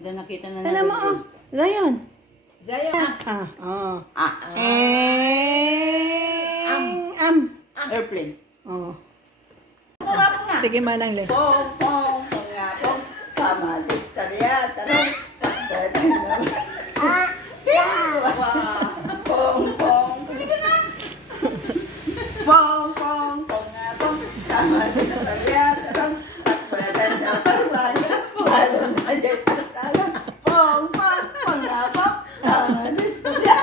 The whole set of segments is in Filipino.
Hindi nakita na Tana mo, oh. Lion. Zion. Oh. Airplane. Oh. Sarap nga. Sige, manang le. Pong, pong, pong, kamalis kalya, tanong. Pong, pong. Pong, pong, pong, kamalis kalya, tanong. Pong, pong, pong, kamalis kalya.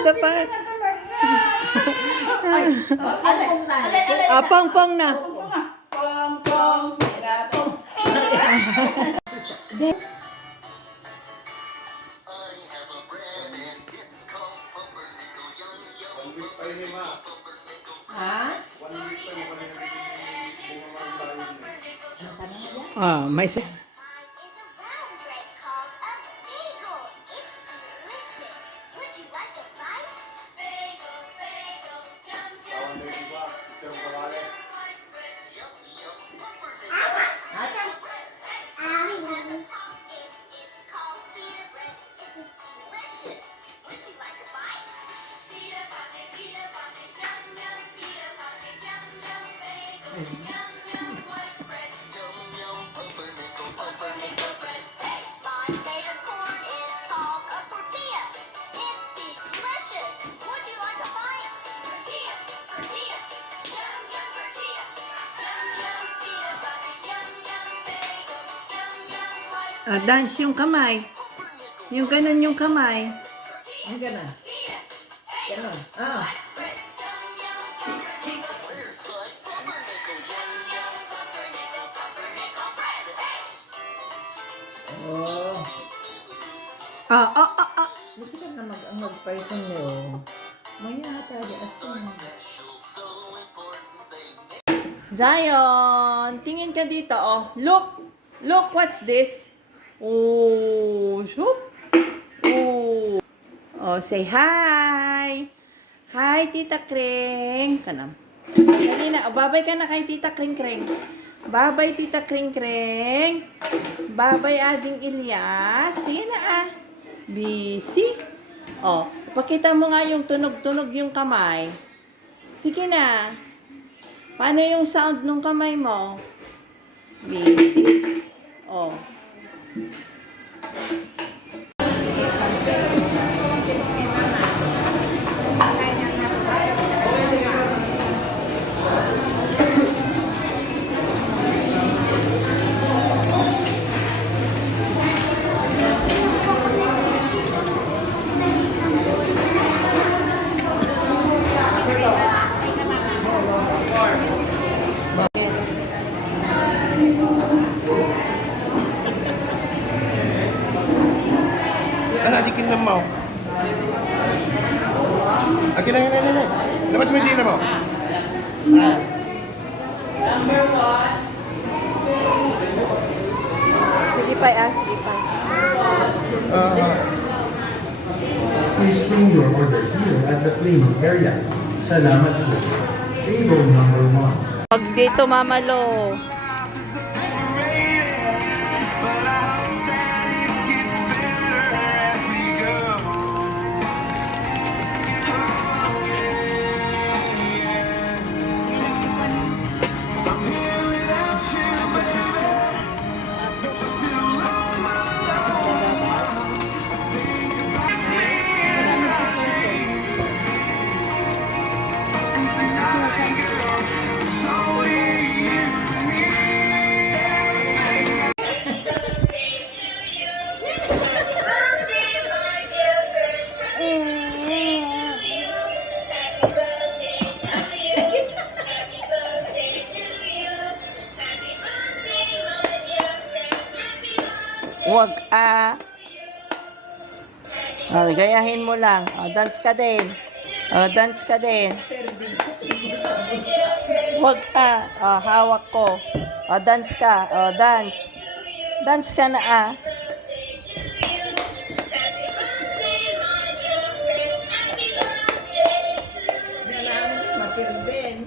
Dapat. Pong-pong na. Pong, pong, pong. Ha? May Is a round bread called a bagel. It's delicious. Would you like a bite? Bagel, bagel, yum, yum, bagel. White bread, yum, yum, pumpernickel. It's called pita bread. It's delicious. Would you like a bite? Pita bucket, yum, yum, pita bucket, yum, yum, bagel, yum, yum, white bread, yum, yum, pumpernickel, pumpernickel bread. My made of corn is called a tortilla. It's delicious. Would you like a bite? Tortilla, tortilla, yum, yum, tortilla. Yum, yum, pita bucket, yum, yum, bagel, yum, yum, white dance yung kamay. Yung ganun yung kamay. Ang gana. Ganon. Ah. bread, yum, yum, pumpernickel. Where's my pumpernickel? Yum, yum, pumpernickel, pumpernickel bread. Hey! Oh. Ah. Hindi ka na mag-angag pa ito niyo. Maya tayo asin. Zion, tingin ka dito, oh. Look, what's this? Oh, shoop. Oh, say hi. Hi, Tita Kring. Kanam. Dali na, babay ka na kay Tita Kring Kring. Babay, Tita Kring Kring. Babay, Ading Ilyas. Sige na, Busy. Oh, pakita mo nga yung tunog-tunog yung kamay. Sige na. Paano yung sound ng kamay mo? Busy. Oh. Dikin lang mo. Akin lang yun. Labas mo yung dila mo. Sige pa, sige pa. Please bring your order here at the cleaning area. Salamat po. Table number 1. Pag dito, mamalo. Huwag gayahin mo lang. Dance ka din. Dance ka din. Huwag hawak ko. Dance ka. Dance. Dance ka na Yan lang, mapirben.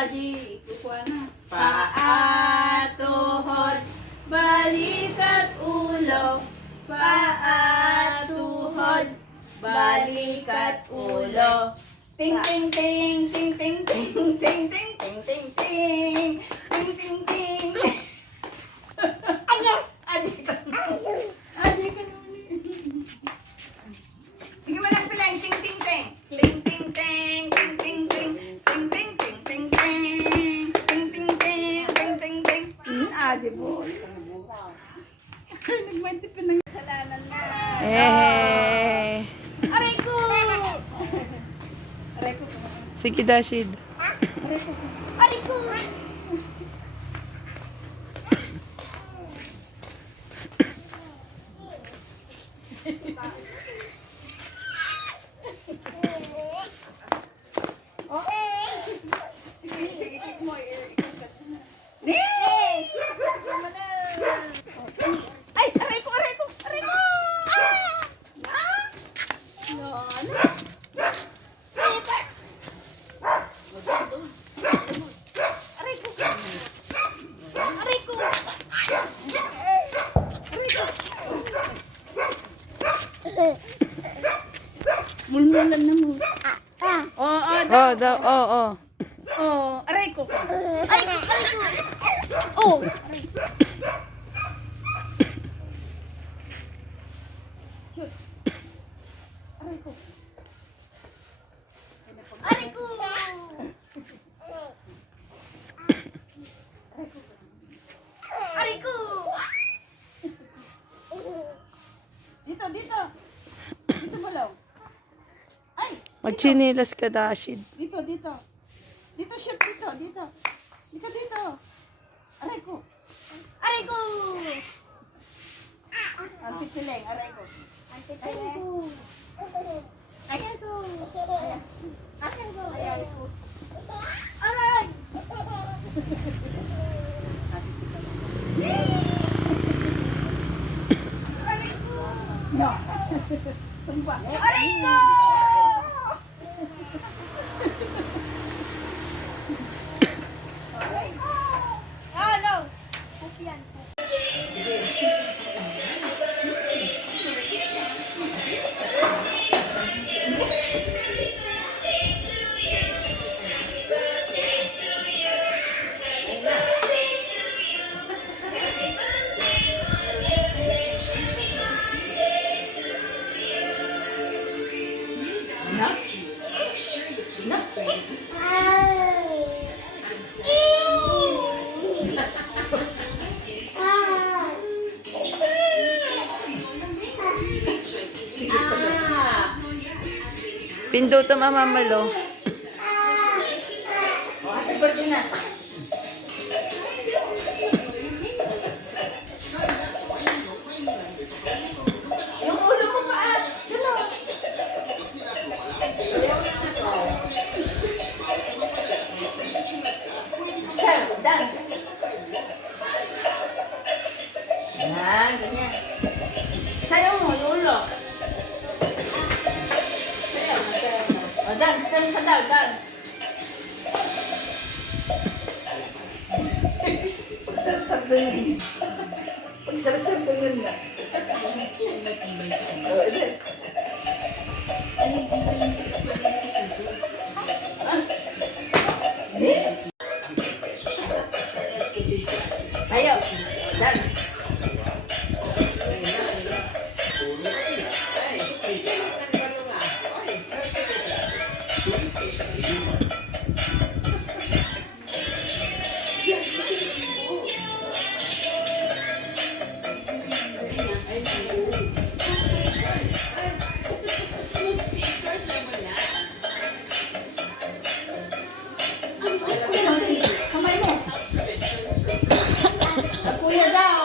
Daddy. Kukuha na. Paa, tuhod, balik at ulo. Paa, tuhod, balik at ulo. Ting ting ting ting ting ting ting ting ting ting ting ting ting ting. Aji ka na. Aji ka na. Sige mo lang pala, ting ting ting. Ting ting ting ting ting ting ting ting ting ting ting ting ting ting ting ting. Aji boy. Nagmenti pa ng kasalanan na. Eh. Aray ko! Aray ko. Sige, Dashid. Aray ko! Ay! Aray ko! Aray ko! Aray ko! Aray ko! Aray ko! Mulmulan na mo. Oo, Oh, daw, oh. oh, aray ko. Aray ko! Aray ko! Oh! Aray ko! Aray ko! Dito, dito. Dito mo lang. Ay, Magchinilas ka, Dashid. dito, dito. Dito, shoot, dito, dito. Dito, dito. Aray ko. Aray ko! Auntie Pileng, aray ko. Aray ko! Ay, ito. Aray ko! Aray! No. Tumba. Aray ko! Oh no! Pupian po. Pindutan mamamalo. Happy birthday na. Yung ulo mo pa. Dalo. Sam, dance. Yan, ganyan. Sayaw mo, yung ulo. Sayaw, sayaw. O, dance, dance ka daw, dance. Pagsarasag doon. Pagsarasag doon na. Oh, ito. Ayaw, dance. Kamay mo. Kuya daw.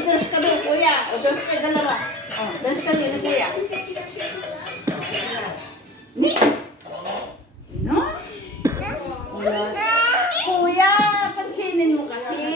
Dance ka daw, kuya. Dance ka dalawa. Dance ka din, kuya. Ni? No? Kuya, pansinin mo kasi.